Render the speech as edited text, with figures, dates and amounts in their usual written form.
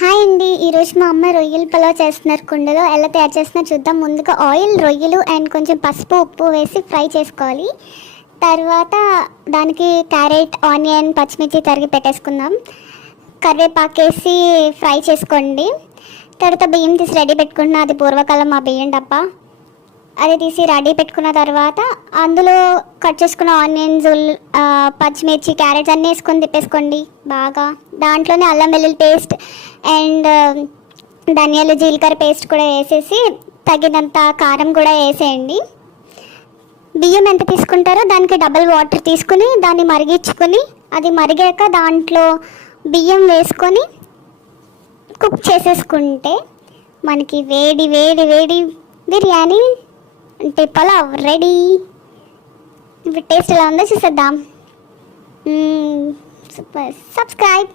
Hi అండి, ఈరోజు మా అమ్మ రొయ్యల పలావ్ చేస్తున్నారు. కుండలో ఎలా తయారు చేస్తున్నారు చూద్దాం. ముందుగా ఆయిల్, రొయ్యలు అండ్ కొంచెం పసుపు, ఉప్పు వేసి ఫ్రై చేసుకోవాలి. తర్వాత దానికి క్యారెట్, ఆనియన్, పచ్చిమిర్చి తరిగి పెట్టేసుకుందాం. కరివేపాకేసి ఫ్రై చేసుకోండి. తర్వాత బియ్యం తీసి రెడీ పెట్టుకుంటున్నా. అది పూర్వకాలం మా బియ్యం డబ్బా. అది తీసి రెడీ పెట్టుకున్న తర్వాత అందులో కట్ చేసుకున్న ఆనియన్స్, పచ్చిమిర్చి, క్యారెట్స్ అన్నీ వేసుకొని తిప్పేసుకోండి బాగా. దాంట్లోనే అల్లం వెల్లుల్లి పేస్ట్ అండ్ ధనియాలు, జీలకర్ర పేస్ట్ కూడా వేసేసి తగినంత కారం కూడా వేసేయండి. బియ్యం ఎంత తీసుకుంటారో దానికి డబల్ వాటర్ తీసుకుని దాన్ని మరిగించుకొని, అది మరిగాక దాంట్లో బియ్యం వేసుకొని కుక్ చేసేసుకుంటే మనకి వేడి వేడి వేడి బిర్యానీ అంటే పలావ్ రెడీ. ఇప్పుడు టేస్ట్ ఎలా ఉందో చూసేద్దాం. సూపర్. సబ్స్క్రైబ్.